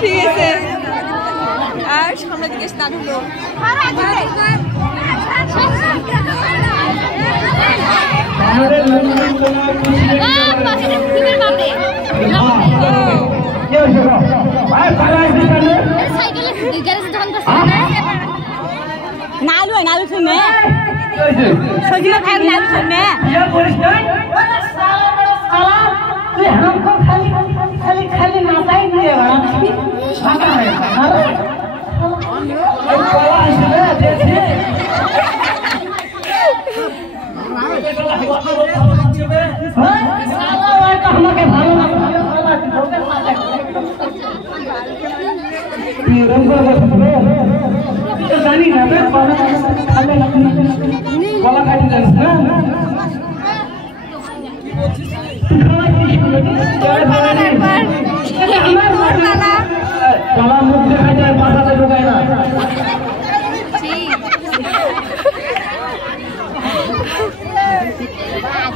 ঠিক আছে আর সামনের দিকে স্নান হলো নালু নালু শুনে সজিনা খাই নালু শুনে খালি খালি নাচাই দিয়ে আমাকে ভালো জানি না গলা কাটি যাস না আমার মুখ দেখা যায় পাশাতে ঢোকায় না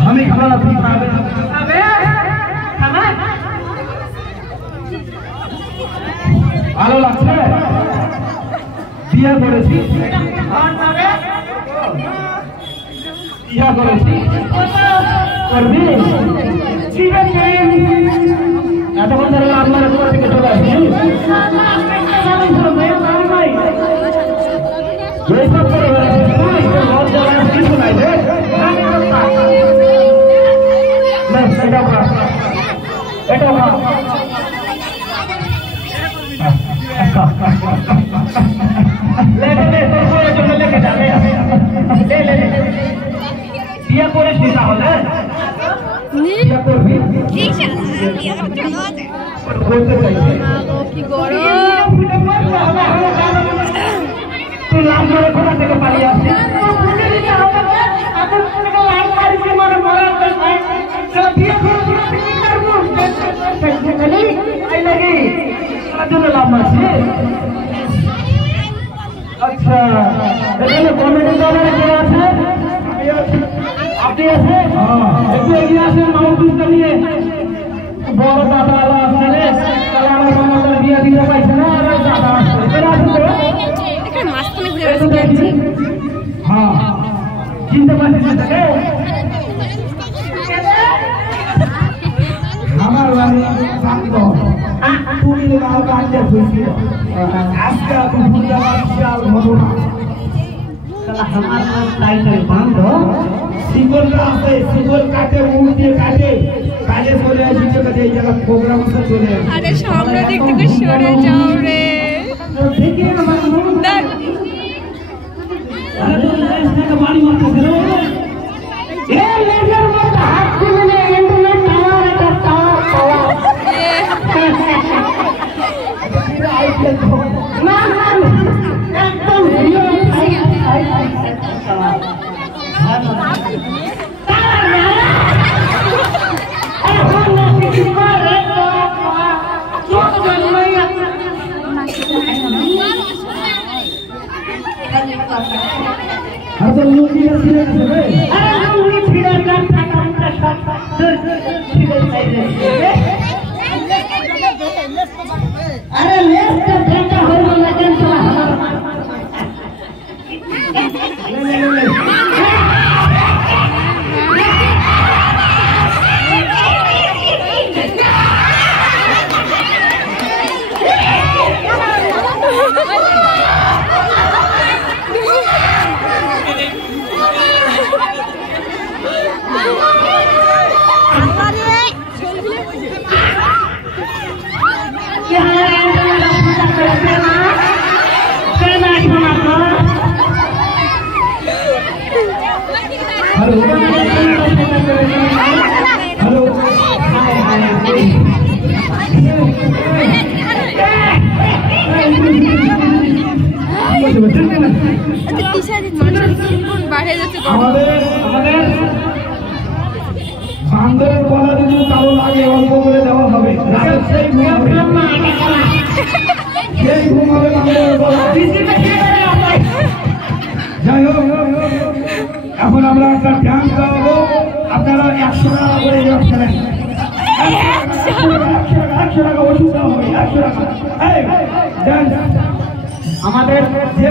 আমি খাওয়া ভালো লাগছে বিয়ে করেছি বিয়ে করেছি করবি এতক্ষণ ধরে আপনার উপর থেকে চলে আসছি যেসব করে কিছু নাই এটা বিয়ে করেছি তাহলে তুই লাভ করে কোথা থেকে পালিয়ে আসছিস লাভ আছে আচ্ছা এখানে কমেডি দলের কে আছে আপনি আছে একটু এগিয়ে আসেন মামুদুলকে নিয়ে বড় দাদা আসছে রে তাহলে আমার মামাদের বিয়ে দিতে পাইছে না আর দাদা আসছে এরা আসছে এখানে মাঝখানে ঘুরে আসছে হ্যাঁ চিনতে পারছিস না আমার বাড়ি শান্ত তুমি লাল কাটতে খুশি আজকে তুমি বিশাল ঘটনা আমার নাম টাইটেল বান্ধ শিকলটা আছে শিকল কাটে মুখ দিয়ে কাটে কাজে চলে আসি কাজে এই জায়গা প্রোগ্রাম আছে চলে আসি আরে সামনে দিক থেকে সরে যাও রে দেখি আমার মুখ দেখ আরে তো বাড়ি মারতে গেল এ লেজার মত হাত তুলে ইন্টারনেট টাওয়ার একটা টাওয়ার না না একদম ভিডিও টাওয়ার লুঙ্গি ছিঁড়ে গেছে রে। আরে লুঙ্গি ছিঁড়ে না টাকা মুটা সব ছিঁড়ে যাইবে। আরে লেসটা দেখা হইল না কেন তোরা বান্দরের গলা যদি কালো লাগে অল্প করে দেওয়া হবে, সেই ঘুম হবে বান্দরের গলা। যাই হোক, এখন আমরা একটা ড্যান্স গাওয়াবো, আপনারা 100 টাকা করে খেলেন। 100 টাকা ওষুধ দেওয়া হবে, 100 টাকা। আমাদের যে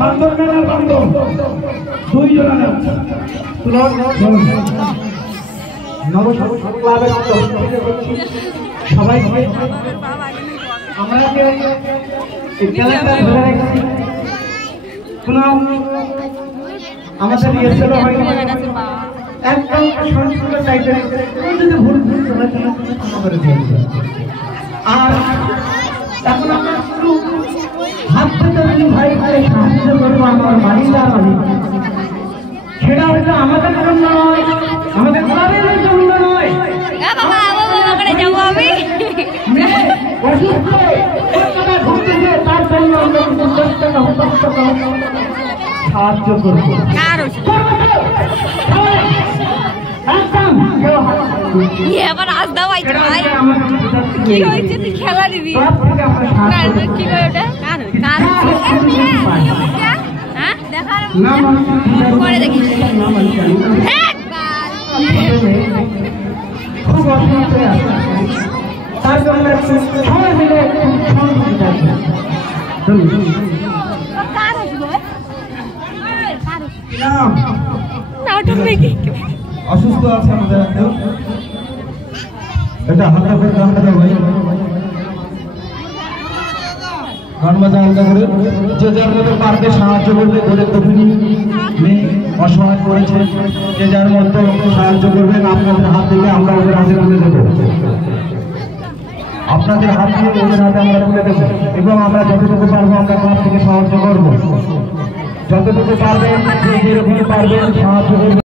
বান্দর নেনার বান্দর 2 জনা নেন। সবাই আমরা আমাদের ইয়ে ছিল একদম সংস্কৃত টাইপের যদি ভুল করে দিয়েছে। আর এখন আমরা শুধু হাত পেতে ভাই ভাই সাহায্য করবো আমার বাড়িদার আমি, সেটা হয়তো আমাদের জন্য নয়, আমাদের ক্লাবের জন্য নয়। তার জন্য আমরা সাহায্য করবো। খেলা দিবি কি করে ওটা পরে দেখিস। খুব অসুবিধা আছে, তার জন্য সবাই মিলে অসুস্থ আছে আমাদের এটা হালকা করে গান বাজা ভাই, গান বাজা হালকা করে। যে যার মতো পারবে সাহায্য করবে, গরিব দুঃখী মেয়ে অসহায় করেছে, যে যার মতো সাহায্য করবেন। আপনাদের হাত থেকে আমরা ওদের হাতে তুলে দেবো, আপনাদের হাত থেকে ওদের হাতে আমরা তুলে দেবো, এবং আমরা যতটুকু পারবো আমরা ক্লাব থেকে সাহায্য করবো। যতটুকু পারবেন, যেরকম পারবেন সাহায্য করবেন।